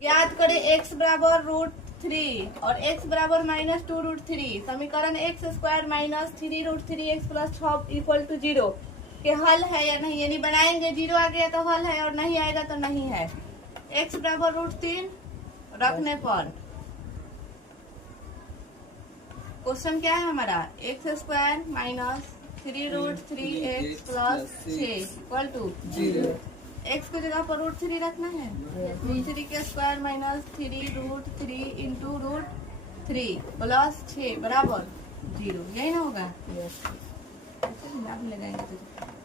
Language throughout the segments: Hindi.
ज्ञात करें x बराबर √3 और x बराबर -2√3। समीकरण x square minus 3√3x plus 6 equal to 0 के हल है या नहीं, यानी बनाएंगे 0 आ गया तो हल है और नहीं आएगा तो नहीं है। x बराबर √3 रखने पर क्वेश्चन क्या है हमारा, x square minus 3√3x plus 6 equal to 0। x की जगह पर √3 रखना है। 3 के स्क्वायर माइनस 3√3 इंटू √3 प्लस 6 बराबर 0, यही ना होगा। लगाएंगे तो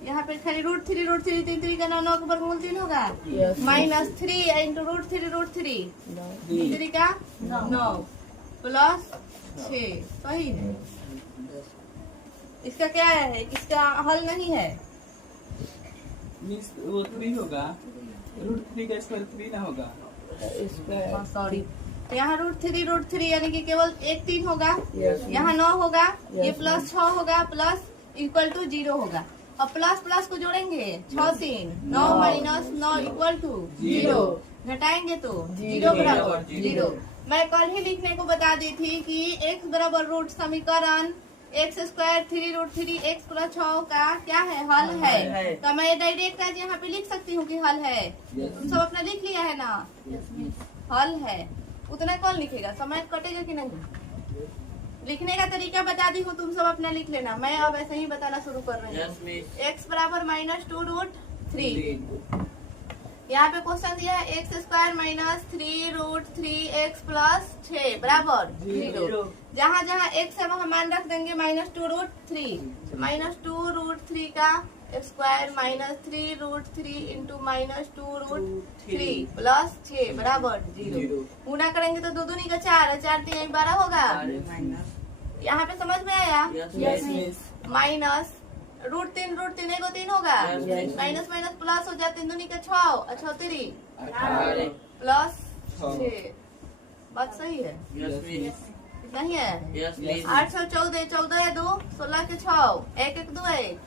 यहाँ पे खाली √3 3 का 9 के वर्गमूल 3 होगा, माइनस 3 इंटू √3 3 का 9 प्लस 6, सही है। इसका क्या है, इसका हल नहीं है, वो 3 होगा, √3 का स्क्वायर 3 ना होगा, सॉरी। यहाँ √3 यानी कि केवल एक 3 होगा, यहाँ 9 होगा, ये प्लस 6 होगा, प्लस इक्वल टू 0 होगा। अब प्लस प्लस को जोड़ेंगे, 6 3 9 माइनस 9 इक्वल टू 0, घटाएंगे तो 0 बराबर 0। मैं कल ही लिखने को बता दी थी कि x बराबर रूट समीकरण x स्क्वायर 3√3x प्लस 6 का क्या है, हल है। तो मैं डायरेक्ट आज यहाँ पे लिख सकती हूँ कि हल है। तुम सब अपना लिख लिया है ना, हल है। उतना कौन लिखेगा, समय कटेगा कि नहीं। लिखने का तरीका बता दी हूँ, तुम सब अपना लिख लेना। मैं अब ऐसे ही बताना शुरू कर रही हूँ। x बराबर -2√3। यहाँ पे क्वेश्चन दिया है x square minus 3√3x plus 6 बराबर 0। जहाँ जहाँ x है वहाँ मान रख देंगे -2√3। -2√3 का स्क्वायर माइनस 3√3 इंटू -2√3 प्लस 6 बराबर 0। गुणा करेंगे तो 2 दूनी का 4, 4 3 12 होगा। यहाँ पे समझ में आया, माइनस √3 एगो 3 होगा, माइनस माइनस प्लस हो जाते, 3 दूनी का 6 6 3 प्लस 6। बात सही है, नहीं है। 8 6 14 14 2 16 के 6 1 1 2 1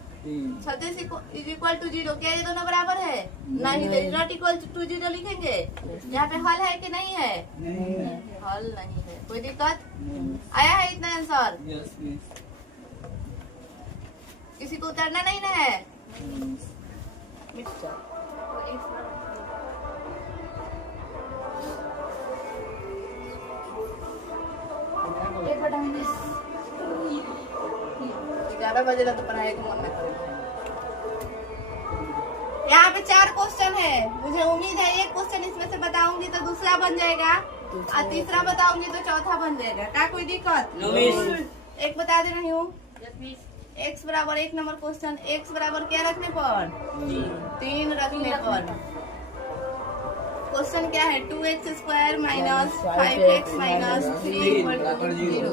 36 इज इक्वल टू 0। क्या ये दोनों बराबर है, नहीं तो नॉट इक्वल टू 0 लिखेंगे। यहाँ पे हल है कि नहीं है, हल नहीं है। कोई दिक्कत आया है इतना आंसर, किसी को उतरना नहीं ना है। ज्यादा बजे तो पढ़ाई को मन न करो। यहाँ पे 4 क्वेश्चन है, मुझे उम्मीद है एक क्वेश्चन इसमें से बताऊंगी तो दूसरा बन जाएगा, और तीसरा बताऊंगी तो चौथा बन जाएगा। क्या कोई दिक्कत? एक बता दे रही हूँ। x बराबर 1 नंबर क्वेश्चन, x बराबर क्या रखने पर, 3 रखने पर। क्वेश्चन क्या है, 2x square minus 5x minus 3 equal to 0।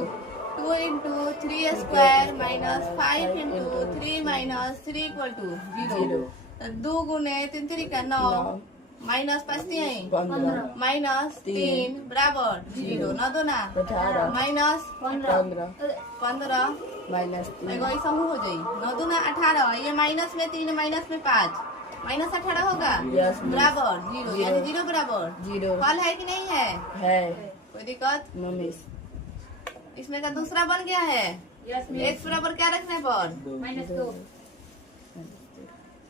2 into 3 square minus 5 into 3 minus 3 equal to 0। 2 गुने 3 3 का 9 माइनस 5 3 माइनस 3 बराबर 0। 9 2 ना माइनस 15 माइनस 3 ऐसा हो जाए। 9 2 ना 18, ये माइनस में 3 माइनस में 5 माइनस 18 होगा, बराबर 0, यानी 0 बराबर 0। हल है कि नहीं है, कोई दिक्कत? इसमें का दूसरा बन गया है, x बराबर क्या रखने पर, -2।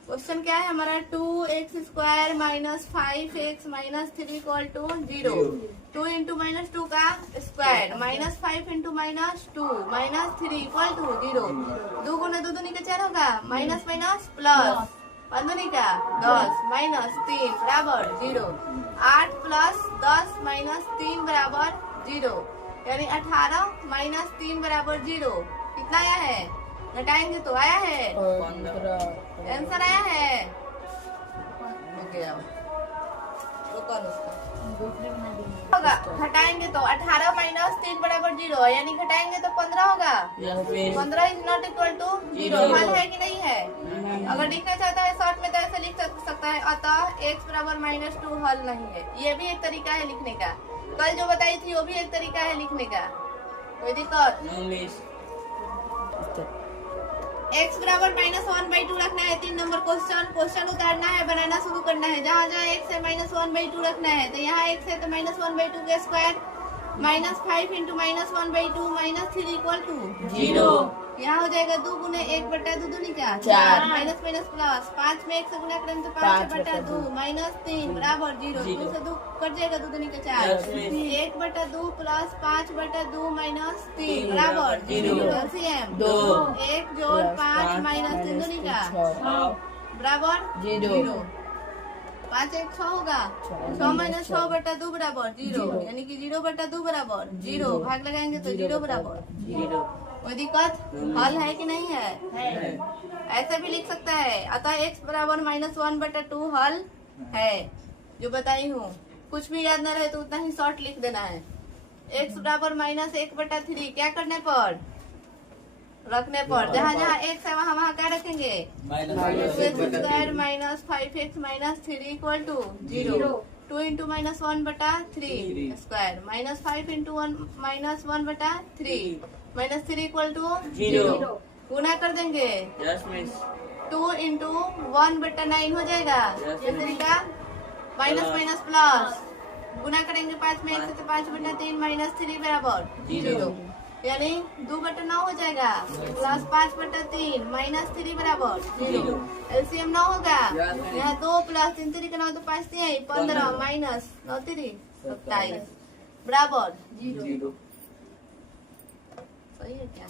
क्वेश्चन क्या है हमारा, 2x square minus 5x minus 3 equal to 0। 2 into -2 का square minus 5 into -2 minus 3 equal to 0। 2 गुना 2 दूनी का 4 होगा, माइनस माइनस प्लस 5 दूनी का 10 माइनस 3 बराबर 0। 8 प्लस 10 माइनस 3 बराबर 0, यानी 18 माइनस 3 बराबर 0। कितना आया है, घटाएंगे तो आया है, आंसर आया है। होगा, घटाएंगे तो 18 माइनस 3 बराबर 0, यानी घटाएंगे तो 15 होगा। 15 इज नॉट इक्वल टू 0। हल है कि नहीं है? अगर लिखना चाहता है शॉर्ट में तो ऐसे लिख सकता है, अतः x बराबर -2 हल नहीं है। ये भी एक तरीका है लिखने का, कल जो बताई थी वो भी एक तरीका है लिखने का। कोई दिक्कत? x बराबर -1/2 रखना है। 3 नंबर क्वेश्चन उतारना है, बनाना शुरू करना है। जहाँ जहाँ x है -1/2 रखना है। तो यहाँ x है तो -1/2 का स्क्वायर -5 × -1/2 -3 = 0। यहाँ हो जाएगा 2 गुने 1/2 दूनी का 4 माइनस माइनस प्लस 5 में 1 से गुना करेंगे तो 5/2 -3 बराबर 0। 2 से 2 कट जाएगा 2 दूनी का 4 1/2 प्लस 5/2 -3 बराबर 0। एलसीएम 2 1 जोड़ 5 -3 दूनी का 6 बराबर 0। 5 1 6 होगा 6 - 6/2 बराबर 0, यानी कि 0/2 बराबर 0। भाग लगाएंगे तो 0 बराबर 0। कोई दिक्कत? हल है कि नहीं है? ऐसे भी लिख सकता है। अतः x बराबर -1/2 हल है, जो बताई हूँ। कुछ भी याद न रहे तो उतना ही शॉर्ट लिख देना है। x बराबर -1/3 क्या करने पर? रखने पर। जहाँ जहाँ x है वहाँ वहाँ क्या रखेंगे? -2x² - 5x - 3 = 0। 2 × -1/3 स्क्वायर -5 × 1/3 -3 = 0। गुना कर देंगे 2 × 1/9 हो जाएगा। ये तरीका माइनस माइनस प्लस गुना करेंगे 5 में 1 से तो 5/3 -3 बराबर 0, यानी 2/9 हो जाएगा प्लस 5/3 -3 बराबर 0। एलसीएम 9 होगा। यहाँ 2 प्लस 3 3 9 तो 5 3 15 माइनस 9 3 27 बराबर 0। सही है क्या?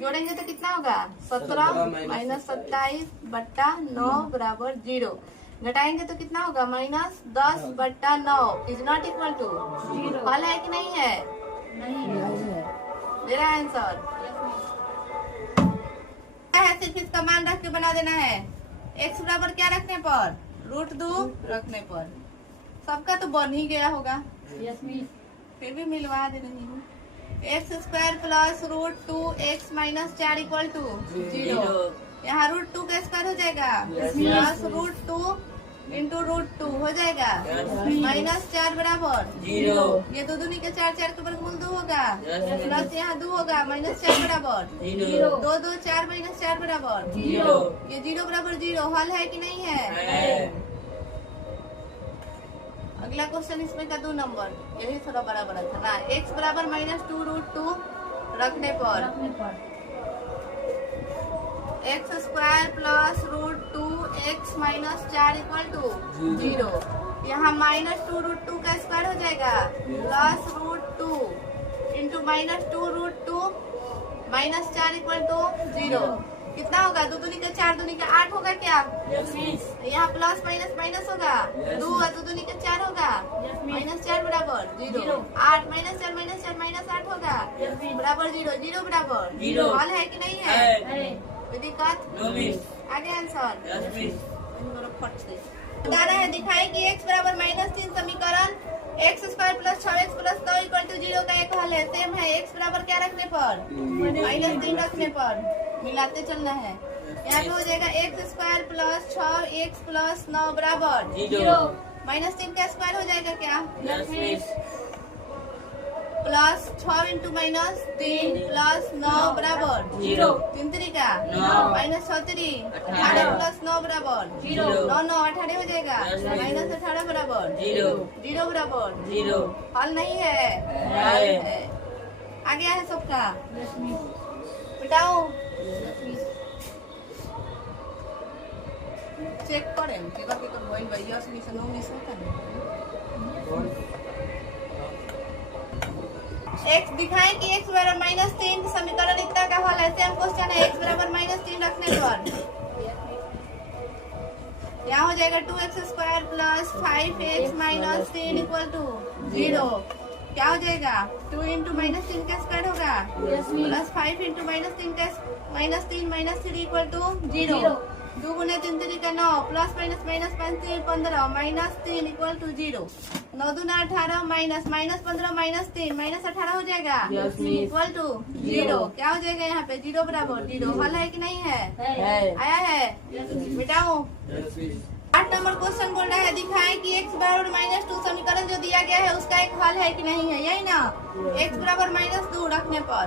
जोड़ेंगे तो कितना होगा 17 -27/9 बराबर 0। घटाएंगे तो कितना होगा -10/9 इज नॉट इक्वल टू 0। हल है कि नहीं है? नहीं है। मेरा आंसर है। सिर्फ इसका मान रख के बना देना है। x बराबर क्या रखने पर? √2 रखने पर। सबका तो बन ही गया होगा। फिर भी मिलवा दे रही हूँ। x² + √2x - 4 = 0। यहाँ √2 का स्क्वायर हो जाएगा प्लस √2 × √2 हो जाएगा -4 बराबर 0। ये 2 दूनी के 4 4 के वर्गमूल 2 होगा प्लस यहाँ 2 होगा -4 बराबर 0। 2 2 4 -4 बराबर 0। ये 0 बराबर 0 हल है कि नहीं है? अगला क्वेश्चन इसमें का 2 नंबर, यही थोड़ा बड़ा बड़ा था ना। x बराबर -2√2 रखने पर x² + √2x - 4 = 0। यहाँ -2√2 का स्क्वायर हो जाएगा प्लस √2 × -2√2 -4 = 0। कितना होगा? 2 दूनी का 4 दूनी का 8 होगा क्या? यहाँ प्लस माइनस माइनस होगा 2 और 2 दूनी का 4 होगा -4 बराबर 0। 8 -4 -8 होगा बराबर 0। 0 बराबर 0 हल है कि नहीं है? कोई दिक्कत? आगे आंसर बताना है। दिखाए कि x बराबर -3 समीकरण x² + 6x + 9 = 0 का एक हल है। सेम है। x बराबर क्या रखने पर? -3 रखने पर मिलाते चलना है। यहाँ पे हो जाएगा x² + 6x + 9 बराबर 0। -3 का स्क्वायर हो जाएगा क्या? प्लस 6 × -3 + 9 बराबर 0। 3 3 का -6 18 + 9 बराबर 0। 9 9 18 हो जाएगा -18 बराबर 0। 0 बराबर 0 हल नहीं है। आ गया है सबका? बताओ चेक करें कि बाकी तो वही भैया से मिस होता है। x दिखाए कि x बराबर -3 समीकरण इतना का हल है। सेम क्वेश्चन है। x बराबर -3 रखने पर यहाँ हो जाएगा 2x² + 5x - 3 = 0। क्या हो जाएगा? 2 × -3 का स्क्वायर होगा प्लस 5 × -3 का -3 = 0। 2 गुने 3 3 का 9 plus minus minus 5 3 15 -3 = 0। 9 2 18 minus minus 15 -3 -18 हो जाएगा इक्वल टू 0। क्या हो जाएगा यहाँ पे? 0 बराबर 0 हल है कि नहीं है? आया है? मिटाओ। 8 नंबर क्वेश्चन बोल रहा है दिखाए कि x बराबर -2 समीकरण जो दिया गया है उसका एक हल है कि नहीं है? यही ना। x बराबर -2 रखने पर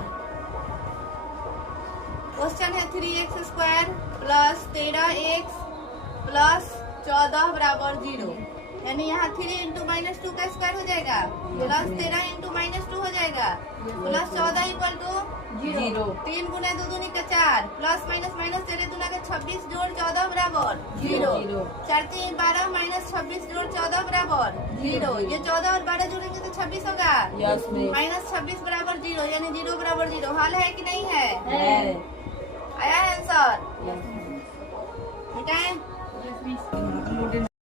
क्वेश्चन है 3x² प्लस 13x प्लस 14 बराबर 0। यानी यहाँ 3 इंटू -2 का स्क्वायर हो जाएगा प्लस 13 इंटू -2 हो जाएगा प्लस 14 इक्वल टू 0। 3 गुना 2 दूनी का 4 प्लस माइनस माइनस 13 दूना का 26 जोड़ 14 बराबर 0। 4 3 12 माइनस 26 जोड़ 14 बराबर 0। ये 14 और 12 जोड़ेंगे तो 26 होगा माइनस 26 बराबर 0 यानी 0 बराबर 0। हल है कि नहीं है? आया है आंसर? ठीक है।